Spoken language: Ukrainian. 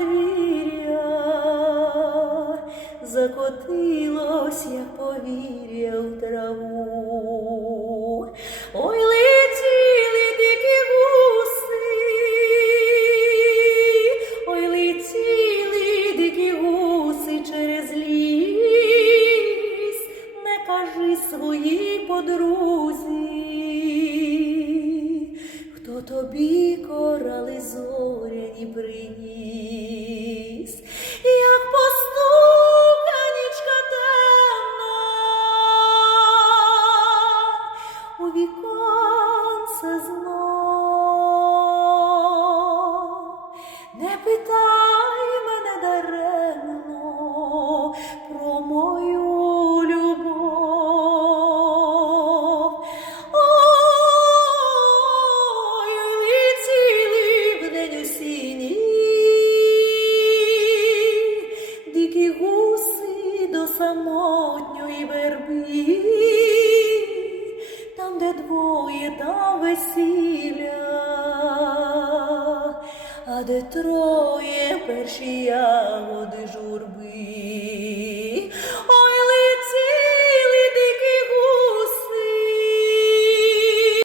подвір'я, закотилось, як повір'я в траву. Ой, летіли дикі гуси, ой, летіли дикі гуси через ліс, не кажи своїй подрузі, хто тобі корали зоряні приніс, віконце знов. Не питай мене даремно про мою любов. Ой, летіли вдень осінній, дикі гуси до самотньої верби, двоє та весілля, а де троє перші ягоди журби.